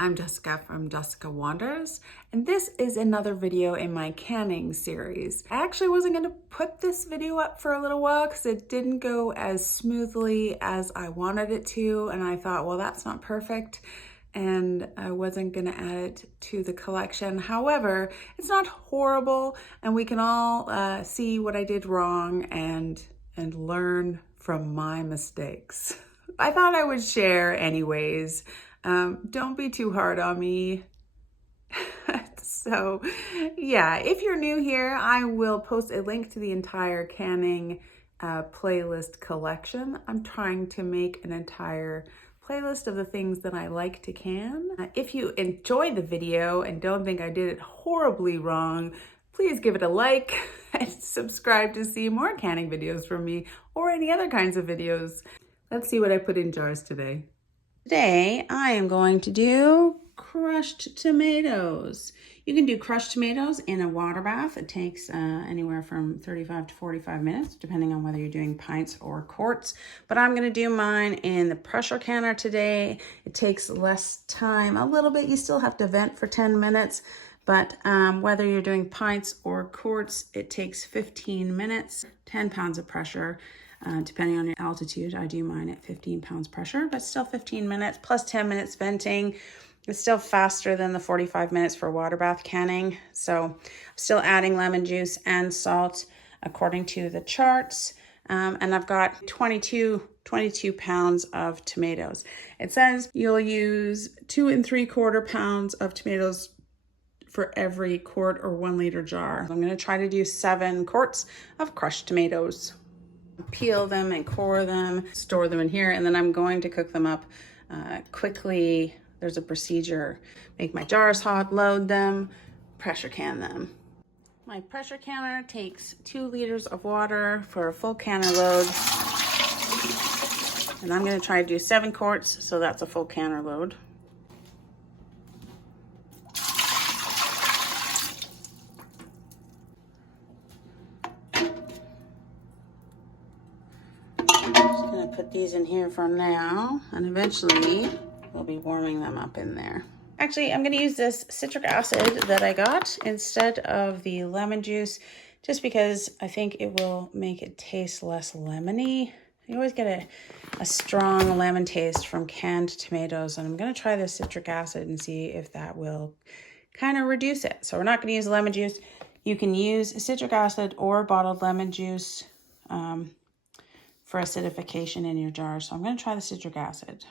I'm Jessica from Jessica Wanders, and this is another video in my canning series. I actually wasn't going to put this video up for a little while because it didn't go as smoothly as I wanted it to, and I thought, well, that's not perfect, and I wasn't going to add it to the collection. However, it's not horrible, and we can all see what I did wrong and learn from my mistakes. I thought I would share anyways. Don't be too hard on me. So yeah, if you're new here, I will post a link to the entire canning playlist collection. I'm trying to make an entire playlist of the things that I like to can. If you enjoyed the video and don't think I did it horribly wrong, please give it a like and subscribe to see more canning videos from me or any other kinds of videos. Let's see what I put in jars today. Today, I am going to do crushed tomatoes. You can do crushed tomatoes in a water bath. It takes anywhere from 35 to 45 minutes, depending on whether you're doing pints or quarts. But I'm going to do mine in the pressure canner today. It takes less time, a little bit. You still have to vent for 10 minutes. But whether you're doing pints or quarts, it takes 15 minutes, 10 pounds of pressure. Depending on your altitude, I do mine at 15 pounds pressure, but still 15 minutes plus 10 minutes venting. It's still faster than the 45 minutes for water bath canning. So I'm still adding lemon juice and salt according to the charts. And I've got 22 pounds of tomatoes. It says you'll use 2 3/4 pounds of tomatoes for every quart or 1 liter jar. I'm going to try to do 7 quarts of crushed tomatoes. Peel them and core them, store them in here, and then I'm going to cook them up quickly. There's a procedure. Make my jars hot, load them, pressure can them. My pressure canner takes 2 liters of water for a full canner load. And I'm going to try to do 7 quarts, so that's a full canner load. Put these in here for now, and eventually we'll be warming them up in there. Actually, I'm going to use this citric acid that I got instead of the lemon juice, just because I think it will make it taste less lemony. You always get a strong lemon taste from canned tomatoes, and I'm going to try the citric acid and see if that will kind of reduce it. So we're not going to use lemon juice. You can use citric acid or bottled lemon juice for acidification in your jar. So I'm going to try the citric acid.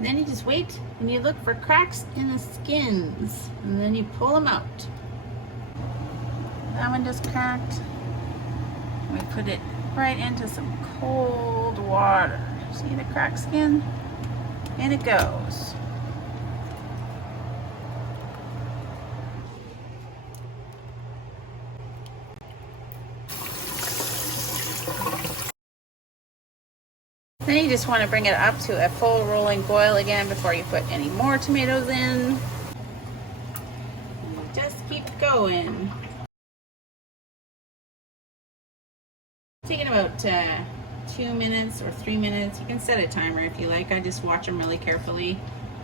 Then you just wait and you look for cracks in the skins, and then you pull them out. That one just cracked. We put it right into some cold water. See the cracked skin? In it goes. Then you just want to bring it up to a full rolling boil again before you put any more tomatoes in. And just keep going. Taking about 2 minutes or 3 minutes. You can set a timer if you like. I just watch them really carefully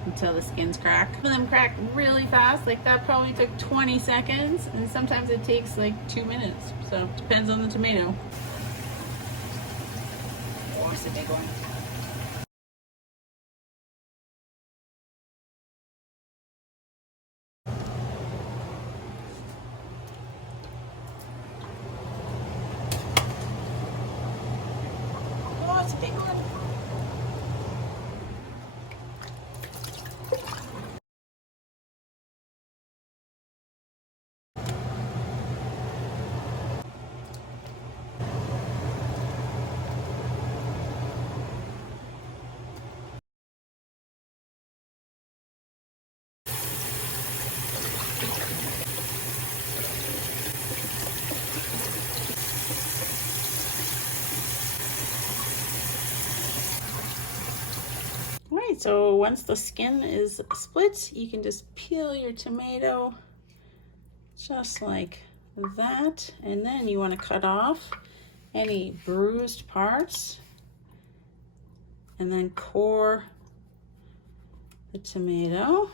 until the skins crack. Some of them crack really fast, like that probably took 20 seconds, and sometimes it takes like 2 minutes. So it depends on the tomato. Oh, it's a big one. Oh, it's a big one. right, so once the skin is split, you can just peel your tomato just like that. And then you want to cut off any bruised parts and then core the tomato.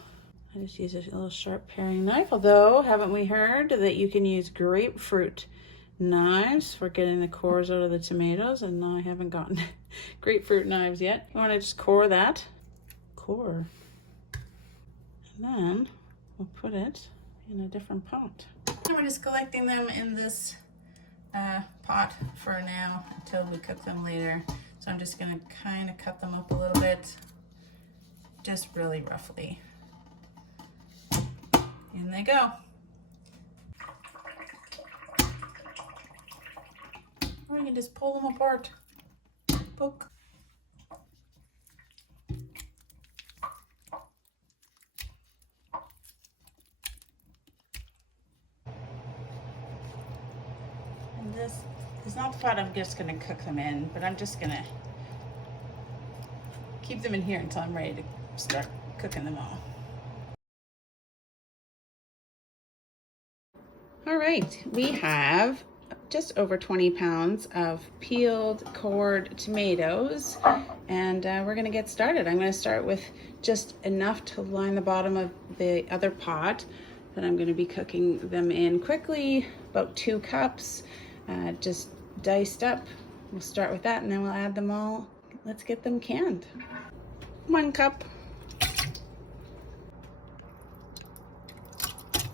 I just use a little sharp paring knife, although haven't we heard that you can use grapefruit knives for getting the cores out of the tomatoes, and I haven't gotten grapefruit knives yet. You want to just core that. Core. And then we'll put it in a different pot. And we're just collecting them in this pot for now until we cook them later. So I'm just gonna kind of cut them up a little bit, just really roughly. In they go. Or you can just pull them apart. Poke. And this is not the pot I'm just gonna cook them in, but I'm just gonna keep them in here until I'm ready to start cooking them all. All right, we have just over 20 pounds of peeled, cored tomatoes, and we're gonna get started. I'm gonna start with just enough to line the bottom of the other pot that I'm gonna be cooking them in quickly, about 2 cups, just diced up. We'll start with that and then we'll add them all. Let's get them canned. 1 cup.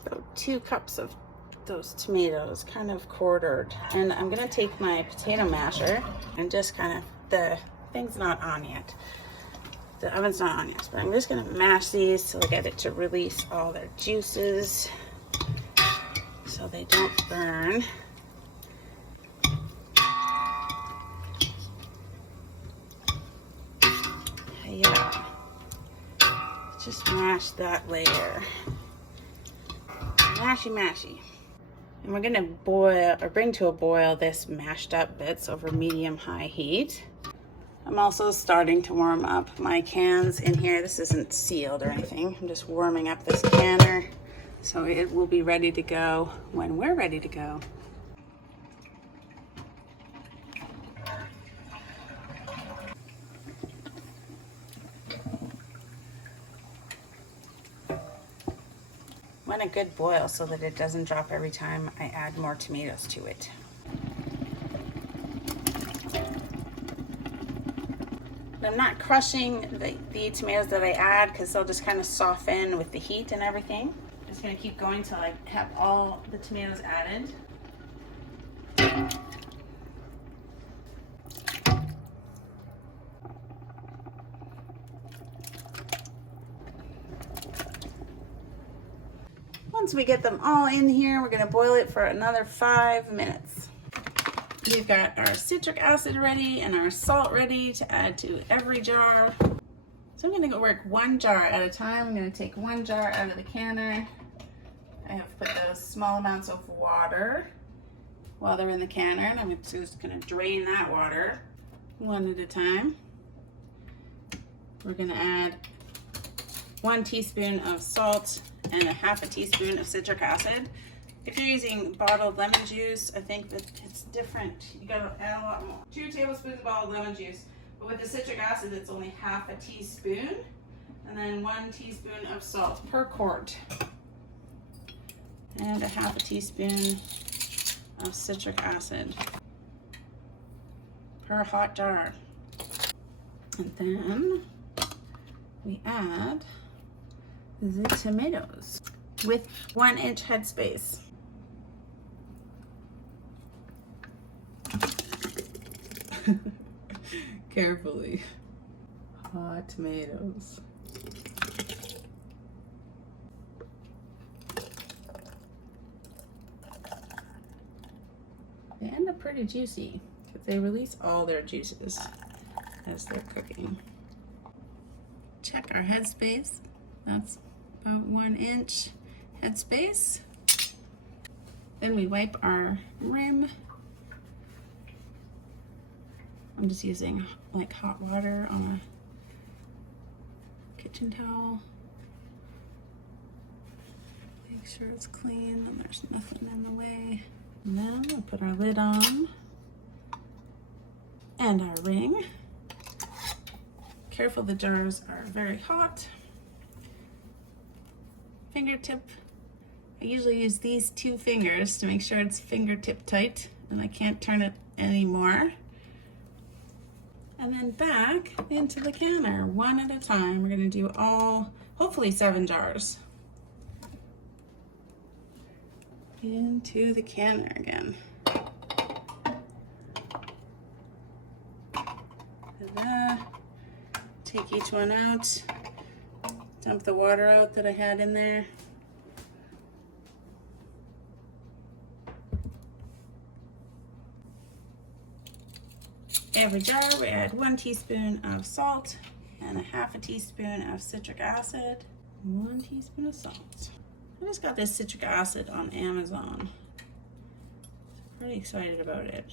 About 2 cups of those tomatoes, kind of quartered. And I'm gonna take my potato masher and just kind of, the thing's not on yet. The oven's not on yet, but I'm just gonna mash these till I get it to release all their juices so they don't burn. Yeah, just mash that layer. Mashy, mashy. And we're gonna boil, or bring to a boil, this mashed up bits over medium-high heat. I'm also starting to warm up my cans in here. This isn't sealed or anything. I'm just warming up this canner so it will be ready to go when we're ready to go. Want a good boil so that it doesn't drop every time I add more tomatoes to it. I'm not crushing the tomatoes that I add because they'll just kind of soften with the heat and everything. I'm just going to keep going till I have all the tomatoes added. Once we get them all in here, we're going to boil it for another 5 minutes. We've got our citric acid ready and our salt ready to add to every jar. So I'm going to go work 1 jar at a time. I'm going to take 1 jar out of the canner. I have put those small amounts of water while they're in the canner, and I'm just going to drain that water 1 at a time. We're going to add 1 teaspoon of salt and a 1/2 teaspoon of citric acid. If you're using bottled lemon juice, I think that it's different. You gotta add a lot more. 2 tablespoons of bottled lemon juice. But with the citric acid, it's only 1/2 teaspoon. And then 1 teaspoon of salt per quart. And a 1/2 teaspoon of citric acid per hot jar. And then we add the tomatoes with 1-inch headspace. Carefully. Hot tomatoes. They end up pretty juicy because they release all their juices as they're cooking. Check our headspace. That's about 1-inch headspace. Then we wipe our rim. I'm just using like hot water on kitchen towel. Make sure it's clean and there's nothing in the way. And then we'll put our lid on and our ring. Careful, the jars are very hot. Fingertip. I usually use these 2 fingers to make sure it's fingertip tight and I can't turn it anymore. And then back into the canner, one at a time. We're gonna do all, hopefully 7 jars. Into the canner again. Ta-da. Take each one out. Dump the water out that I had in there. Every jar we add 1 teaspoon of salt and a 1/2 teaspoon of citric acid. 1 teaspoon of salt. I just got this citric acid on Amazon. Pretty excited about it.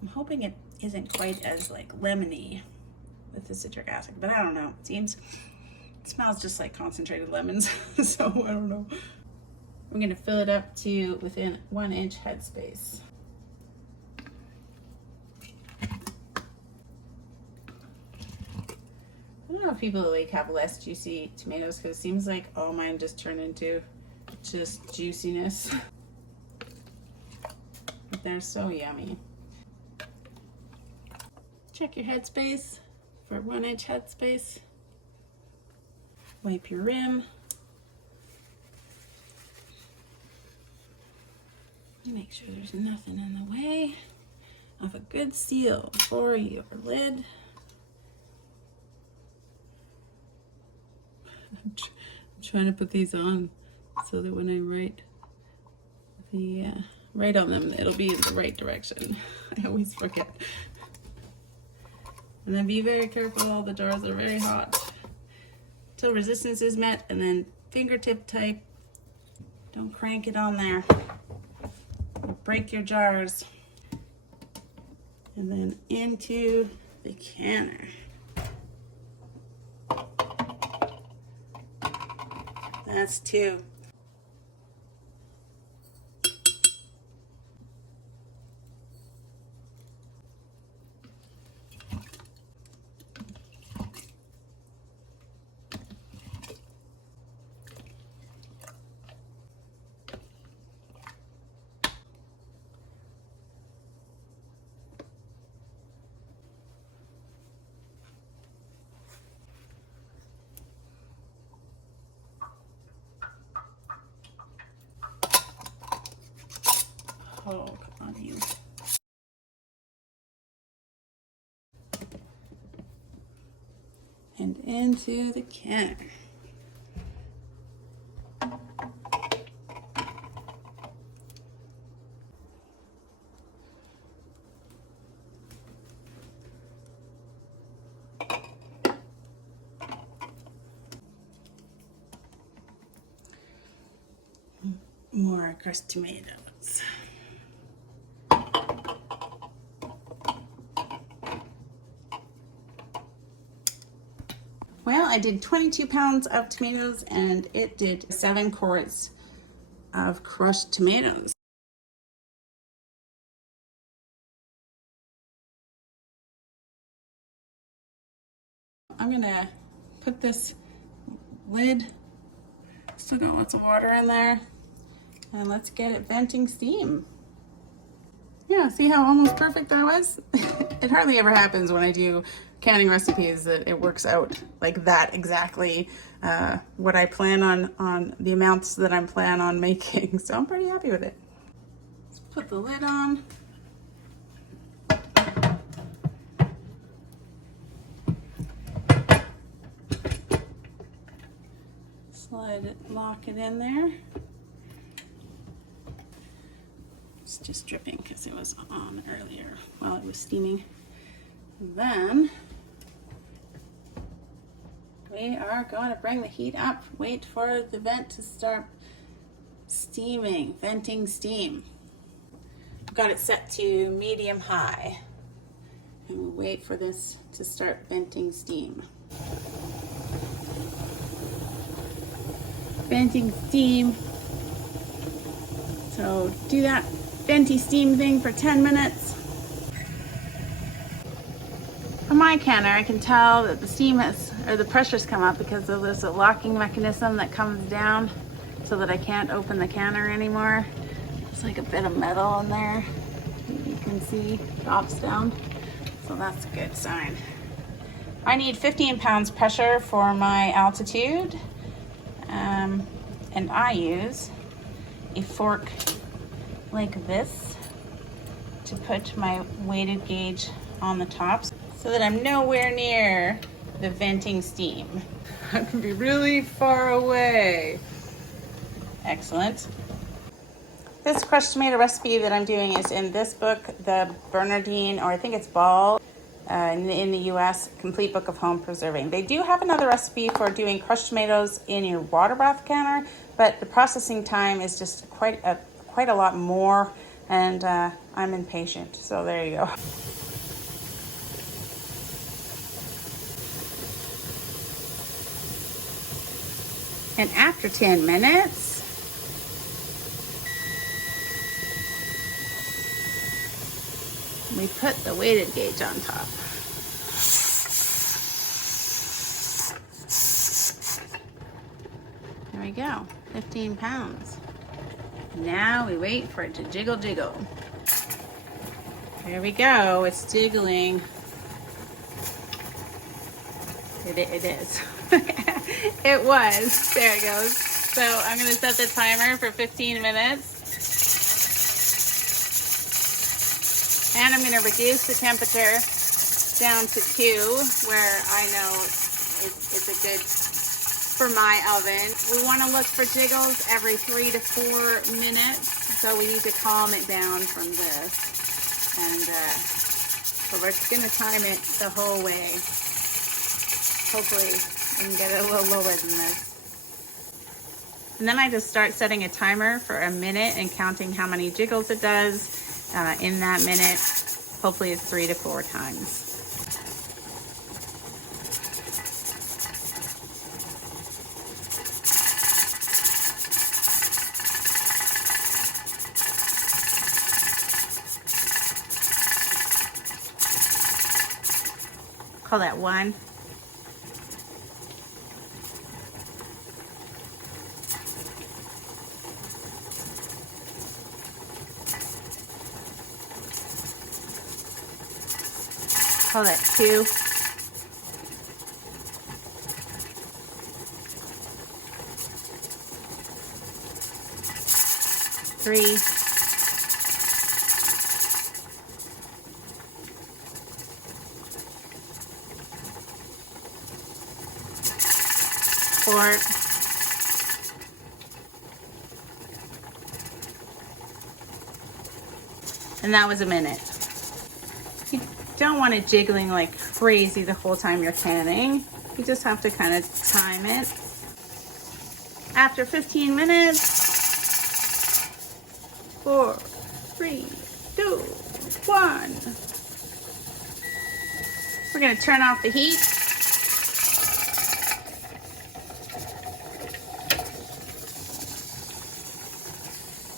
I'm hoping it isn't quite as like lemony with the citric acid, but I don't know. It smells just like concentrated lemons, so I don't know. We're gonna fill it up to within 1 inch headspace. I don't know if people like have less juicy tomatoes because it seems like all mine just turn into just juiciness. But they're so yummy. Check your headspace for 1 inch headspace. Wipe your rim. Make sure there's nothing in the way of a good seal for your lid. I'm trying to put these on so that when I write on them, it'll be in the right direction. I always forget. And then be very careful, all the jars are very hot. Till resistance is met, and then fingertip tight. Don't crank it on there. You'll break your jars. And then into the canner. That's 2. Oh, come on, you. And into the canner. More crushed tomatoes. Well, I did 22 pounds of tomatoes and it did 7 quarts of crushed tomatoes. I'm gonna put this lid, still got lots of water in there, and let's get it venting steam. Yeah, see how almost perfect that was? It hardly ever happens when I do canning recipes that it works out like that exactly, what I plan on the amounts that I'm planning on making. So I'm pretty happy with it. Let's put the lid on. Slide it, lock it in there. It's just dripping because it was on earlier while it was steaming. Then we are going to bring the heat up, wait for the vent to start steaming, venting steam. I've got it set to medium high. And we'll wait for this to start venting steam. Venting steam. So do that venti steam thing for 10 minutes. On my canner, I can tell that the steam has, or the pressure's come up because there's a locking mechanism that comes down so that I can't open the canner anymore. It's like a bit of metal in there. You can see drops down. So that's a good sign. I need 15 pounds pressure for my altitude. And I use a fork like this to put my weighted gauge on the top so that I'm nowhere near the venting steam. I can be really far away. Excellent. This crushed tomato recipe that I'm doing is in this book, the Bernardine, or I think it's Ball, in the US, Complete Book of Home Preserving. They do have another recipe for doing crushed tomatoes in your water bath canner, but the processing time is just quite a lot more, and I'm impatient. So there you go. And after 10 minutes, we put the weighted gauge on top. There we go, 15 pounds. Now we wait for it to jiggle jiggle. There we go, it's jiggling. It is. It was. There it goes. So I'm going to set the timer for 15 minutes. And I'm going to reduce the temperature down to 2, where I know it's a good for my oven. We want to look for jiggles every 3 to 4 minutes. So we need to calm it down from this. And so we're going to time it the whole way. Hopefully we can get it a little lower than this. And then I just start setting a timer for a minute and counting how many jiggles it does in that minute. Hopefully it's 3 to 4 times. Call that 1. Call that 2. 3. 4. And that was a minute. You don't want it jiggling like crazy the whole time you're canning. You just have to kind of time it. After 15 minutes, 4, 3, 2, 1. We're going to turn off the heat.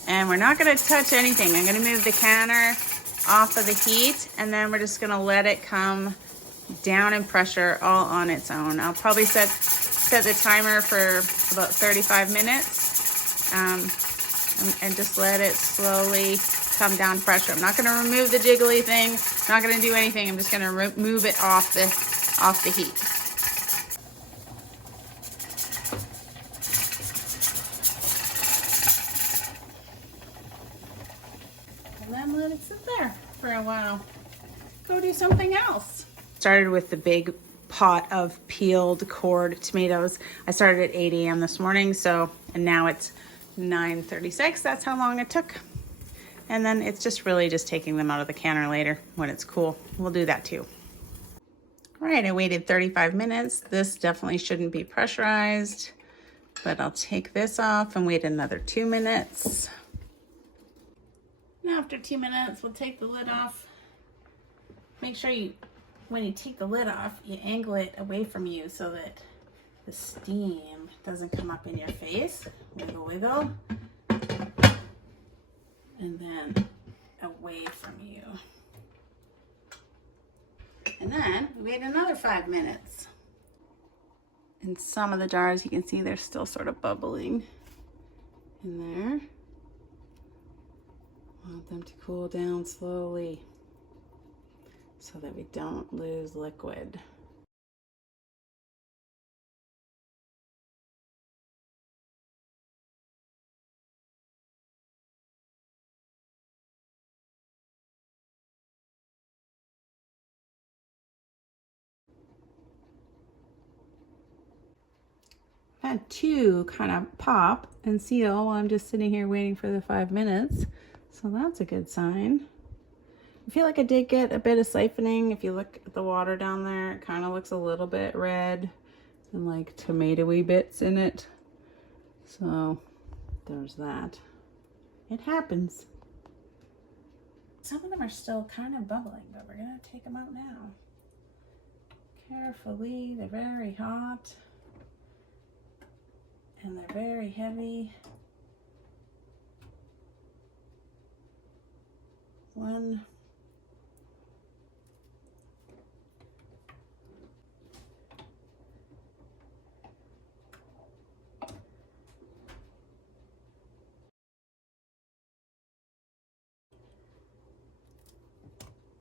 And we're not going to touch anything. I'm going to move the canner off of the heat, and then we're just going to let it come down in pressure all on its own. I'll probably set the timer for about 35 minutes and just let it slowly come down pressure. I'm not going to remove the jiggly thing. I'm not going to do anything. I'm just going to remove it off the heat. And then let it sit there for a while. Go do something else. Started with the big pot of peeled cored tomatoes. I started at 8 a.m. this morning, and now it's 9:36. That's how long it took. And then it's just really just taking them out of the canner later when it's cool. We'll do that too. All right, I waited 35 minutes. This definitely shouldn't be pressurized, but I'll take this off and wait another 2 minutes. Now after 2 minutes, we'll take the lid off. make sure you, when you take the lid off, you angle it away from you so that the steam doesn't come up in your face. Wiggle, wiggle. And then away from you. And then we wait another 5 minutes. In some of the jars, you can see they're still sort of bubbling in there. Want them to cool down slowly so that we don't lose liquid. I had two kind of pop and seal while I'm just sitting here waiting for the 5 minutes. So that's a good sign. I feel like I did get a bit of siphoning. If you look at the water down there, it kind of looks a little bit red and like tomatoey bits in it. So there's that. It happens. Some of them are still kind of bubbling, but we're gonna take them out now. Carefully, they're very hot. And they're very heavy. 1.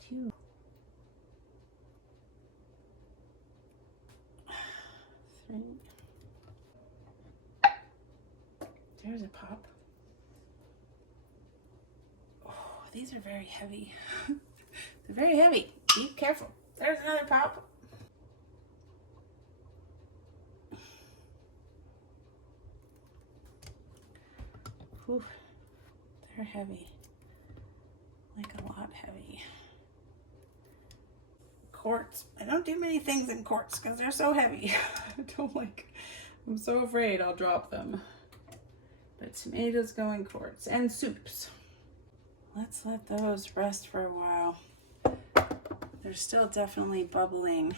2. 3. There's a pop. Oh, these are very heavy. They're very heavy. Be careful. There's another pop. Whew. They're heavy. Like a lot heavy. Quartz. I don't do many things in quartz because they're so heavy. I don't like, I'm so afraid I'll drop them. But tomatoes go in quartz and soups. Let's let those rest for a while. They're still definitely bubbling.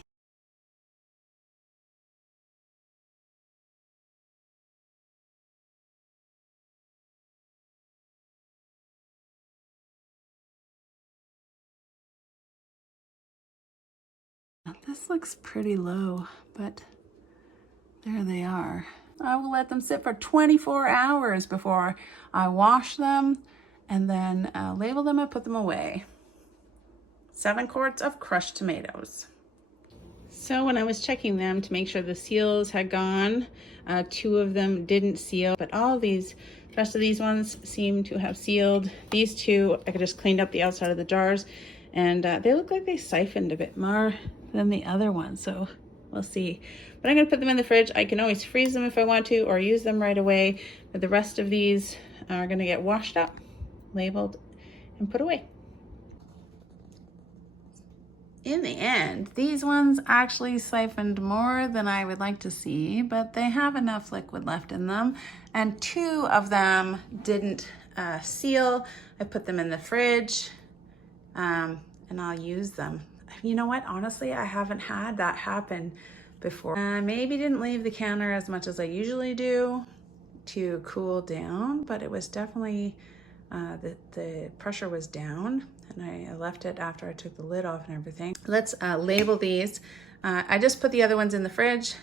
This looks pretty low, but there they are. I will let them sit for 24 hours before I wash them and then label them and put them away. 7 quarts of crushed tomatoes. So when I was checking them to make sure the seals had gone, 2 of them didn't seal, but all of these, the rest of these ones seem to have sealed. These 2, I just cleaned up the outside of the jars, and they look like they siphoned a bit more than the other ones, so we'll see. But I'm gonna put them in the fridge. I can always freeze them if I want to, or use them right away. But the rest of these are gonna get washed up, labeled, and put away. In the end, these ones actually siphoned more than I would like to see, but they have enough liquid left in them. And 2 of them didn't seal. I put them in the fridge and I'll use them. You know what? Honestly, I haven't had that happen before. Maybe didn't leave the counter as much as I usually do to cool down, but it was definitely, the pressure was down, and I left it after I took the lid off and everything. Let's label these. I just put the other ones in the fridge,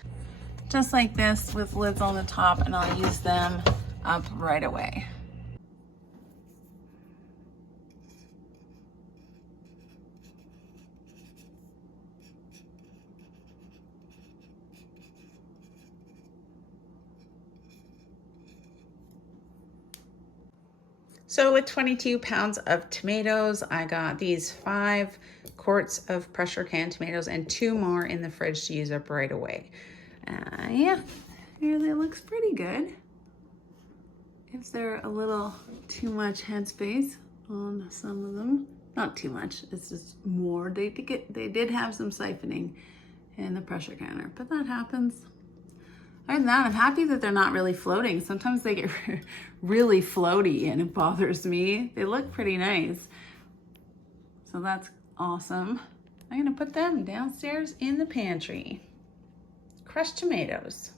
just like this, with lids on the top, and I'll use them up right away. So with 22 pounds of tomatoes, I got these 5 quarts of pressure can tomatoes and 2 more in the fridge to use up right away. Yeah, here they looks pretty good. Gives there a little too much headspace on some of them. Not too much, it's just more. They did have some siphoning in the pressure canner, but that happens. Other than that, I'm happy that they're not really floating. Sometimes they get really floaty and it bothers me. They look pretty nice. So that's awesome. I'm gonna put them downstairs in the pantry. Crushed tomatoes.